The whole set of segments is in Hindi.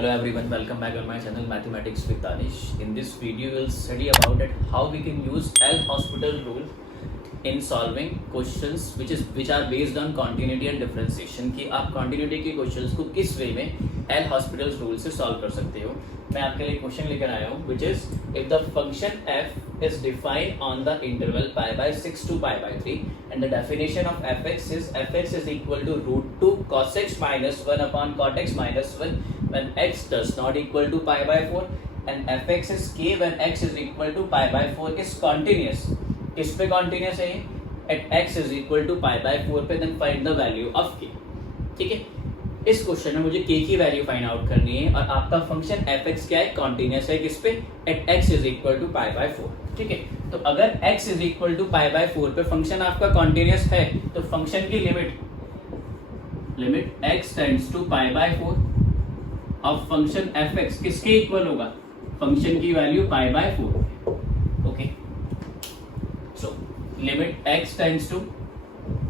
Hello everyone, welcome back on my channel Mathematics with Danish. In this video, we'll study about it how we can use L-Hospital rule in solving questions which are based on continuity and differentiation. कि आप continuity के questions को किस way में L-Hospital rule से solve कर सकते हो. मैं आपके लिए question लेकर आया हूँ, which is if the function f is defined on the interval pi by 6 to pi by 3 and the definition of fx is equal to root 2 cos x minus 1 upon cot x minus 1 when x does not equal to pi by 4 and fx is k when x is equal to pi by 4 is continuous. किस पे continuous है ये? At x is equal to pi by 4 पे then find the value of k. ठीक है, इस क्वेश्चन में मुझे k की वैल्यू फाइंड आउट करनी है और आपका फंक्शन fx क्या है? कॉन्टिन्यूस है किस पे? At x is equal to pi by 4. ठीक है, तो अगर x is equal to pi by 4 पे फंक्शन आपका कॉन्टिन्यूस है तो फंक्शन की limit x tends to pi by 4 of function fx किसके इक्वल होगा? फंक्शन की value pi by 4. Okay, so limit x tends to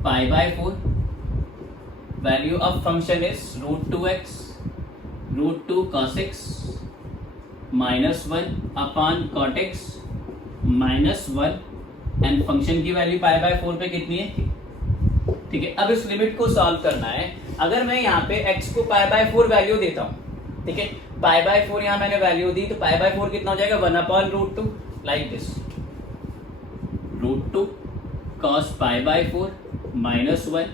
pi by 4, value of function is root 2x root 2 cos x minus 1 upon cot x minus 1 and function की वैल्यू पाई बाय 4 पे कितनी है? ठीक है, अब इस लिमिट को सॉल्व करना है. अगर मैं यहाँ पे x को पाई बाय 4 वैल्यू देता हूँ, ठीक है, पाई बाय 4 यहाँ मैंने वैल्यू दी तो पाई बाय 4 कितना हो जाएगा? 1 upon root 2 like this, root 2 cos pi by 4 minus 1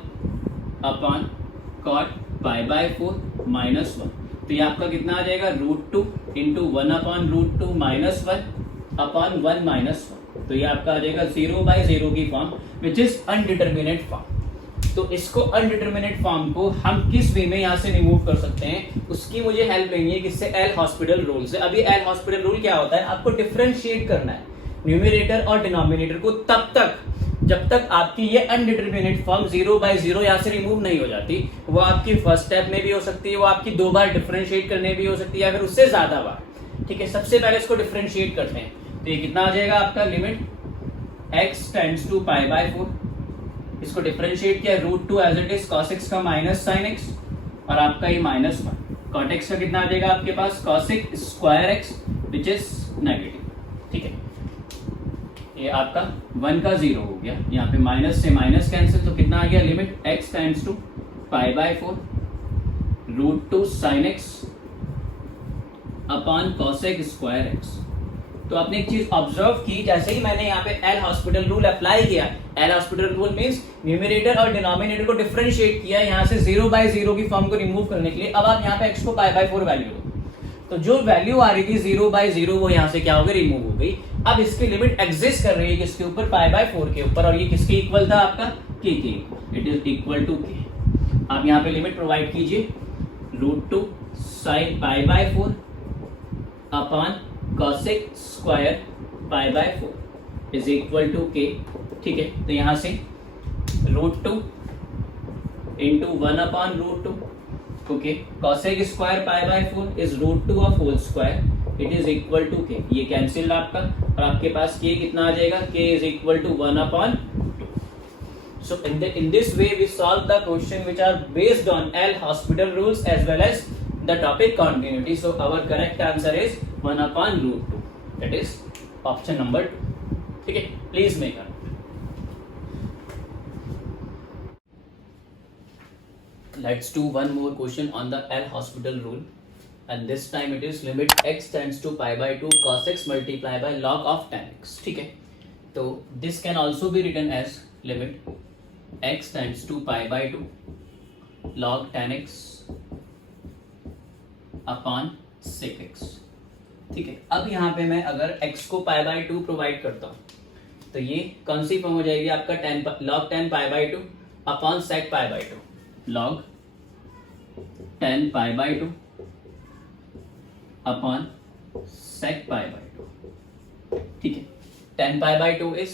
upon cot pi by 4 minus 1. तो ये आपका कितना आ जाएगा? Root 2 into 1 upon root 2 minus 1 upon 1 minus 1. तो ये आपका आ जाएगा 0 बाय 0 की form which is indeterminate form. तो इसको अनडिटर्मिनेट फॉर्म को हम किस वे में यहाँ से रिमूव कर सकते हैं, उसकी मुझे हेल्प लेनी है किससे? एल हॉस्पिटल रूल से. अभी एल हॉस्पिटल रूल क्या होता है? आपको डिफरेंशिएट करना है न्यूमरेटर और डिनोमिनेटर को तब तक जब तक आपकी ये अनडिटर्मिनेट फॉर्म 0 बाय 0 यहाँ से रिमूव नहीं हो जाती. वो आपकी फर्स्ट स्टेप में भी हो सकती है, वो आपकी 2 बार डिफरेंशिएट करने भी हो सकती है या फिर उससे ज्यादा बार. ठीक है, सबसे पहले इसको डिफरेंशिएट करते हैं. तो ये कितना आ जाएगा आपका? Limit x tends to pi by 4. इसको डिफरेंशिएट किया, root 2 as it is cos x का माइनस साइन x और आपका ये माइनस 1. cot x का कितना आ जाएगा आपके पास? cos x square x which is negative. ठीक है, ये आपका 1 का 0 हो गया, यहाँ पे माइनस से माइनस कैंसिल, तो कितना आ गया? Limit x tends to pi by 4 root 2 sine x upon cos x square x. तो आपने एक चीज ऑब्जर्व की, जैसे ही मैंने यहाँ पे एल हॉस्पिटल रूल अप्लाई किया, L hospital rule means numerator और डिनोमिनेटर को डिफरेंशिएट किया यहाँ से 0 बाय 0 की फॉर्म को रिमूव करने के लिए. अब आप यहाँ पे x को पाई बाय 4 वैल्यू दो, तो जो वैल्यू आ रही थी 0 बाय 0 वो यहाँ से क्या हो गई? रिमूव हो गई. अब इसकी लिमिट एग्जिस्ट कर रही है किसके ऊपर? पाई बाय 4 के ऊपर. और ये किसके इक्वल था आपका? k k. It is equal to k. आप यहाँ पे लिमिट प्रोवाइड कीजिए, root 2 sine pi by 4 upon cos x square pi by 4 is equal to k. ठीक है, तो यहाँ से root 2 into 1 upon root 2. Okay, cos x square pi by 4 is root 2 of whole square. It is equal to k. ये कैंसिल्ड आपका और आपके पास k कितना आ जाएगा? k is equal to 1 upon 2. So in this way we solve the question which are based on L hospital rules as well as the topic continuity. So our correct answer is 1 upon root 2. That is option number 2. ठीक है, please make a note. Let's do one more question on the L hospital rule. And this time it is limit x tends to pi by 2 cos x multiply by log of tan x. ठीक है, तो this can also be written as limit x tends to pi by 2 log tan x upon sec x. ठीक है, अब यहाँ पे मैं अगर x को pi by 2 प्रोवाइड करता हूँ तो ये कौन सी फॉर्म हो जाएगी आपका? log tan pi by 2 upon sec pi by 2. log tan pi by 2 upon sec pi by 2. ठीक है, tan pi by 2 is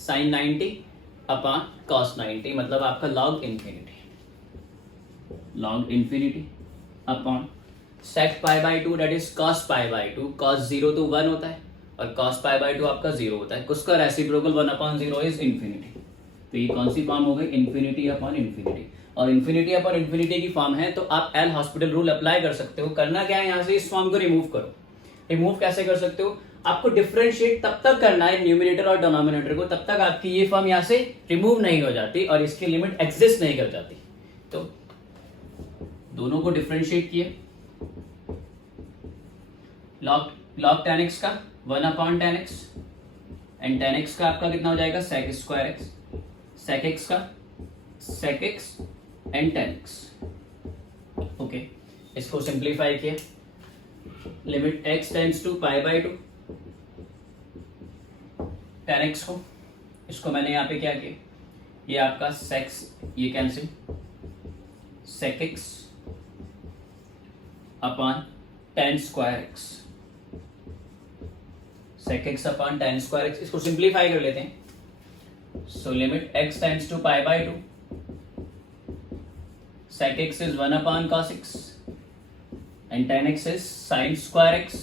sin 90 upon cos 90, मतलब आपका log infinity upon sec pi by 2 that is cos pi by 2. cos 0 तो 1 होता है और cos pi by 2 आपका 0 होता है. उसका रेसिप्रोकल 1 अपॉन 0 इज इंफिनिटी. तो ये कौन सी फॉर्म हो गई? Infinity upon infinity. और इन्फिनिटी अपॉन इन्फिनिटी की फॉर्म है तो आप एल हॉस्पिटल रूल अप्लाई कर सकते हो। करना क्या है, यहाँ से इस फॉर्म को रिमूव करो। रिमूव कैसे कर सकते हो, आपको डिफरेंशिएट तब तक करना है न्यूमिनेटर और डिनोमिनेटर को, तब तक आपकी ये फॉर्म यहाँ से रिमूव नहीं हो जाती और इसकी लिमिट एग्जिस्ट नहीं कर जाती। तो दोनों को डिफरेंशिएट किए, log tan x का 1 upon tan x and tan x का आपका कितना हो जाएगा sec square x, sec x का sec x and tan x। Okay, इसको सिंप्लीफाई किया, limit x tends to pi by 2 tan x को, इसको मैंने यहाँ पे क्या किया, ये आपका sec, ये cancel, sec x upon tan square x, sec x upon tan square x, इसको सिंप्लीफाई कर लेते हैं। So limit x tends to pi by 2, sec x is 1 upon cos x and tan x is sin square x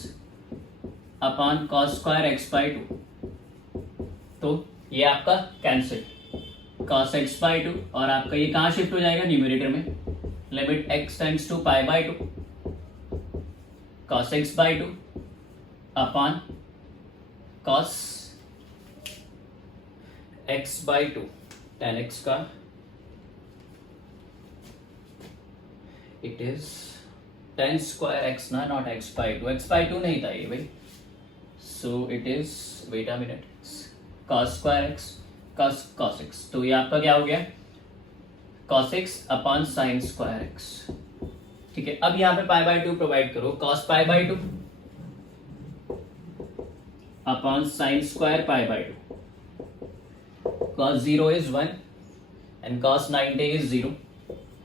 upon cos square x by 2। तो ये आपका कैंसिल, cos x बाई 2 और आपका ये कहाँ शिफ्ट हो जाएगा, न्यूमरेटर में। Limit x tends to pi by 2 cos x by 2 upon cos x by 2 tan x का it is tan square x ना, not x by 2, x by 2 नहीं था ये भाई। So it is, wait a minute, cos square x cos x, तो ये आपका क्या हो गया, cos x upon sin square x। ठीक है, अब यहाँ पे पाई बाई 2 प्रोवाइड करो, cos pi by 2 upon sin square pi by 2, cos 0 is 1 and cos 90 is 0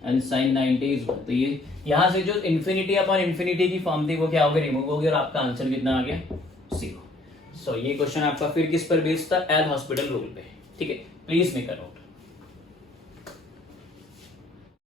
and sin 90 is 1। तो ये यहाँ से जो इन्फिनिटी अपॉन इन्फिनिटी की फॉर्म थी वो क्या हो गई, रिमूव हो गई और आपका आंसर कितना आ गया, 0। सो ये क्वेश्चन आपका फिर किस पर बेस्ड था, एल हॉस्पिटल रूल पे। ठीक है, प्लीज मेक अ नोट।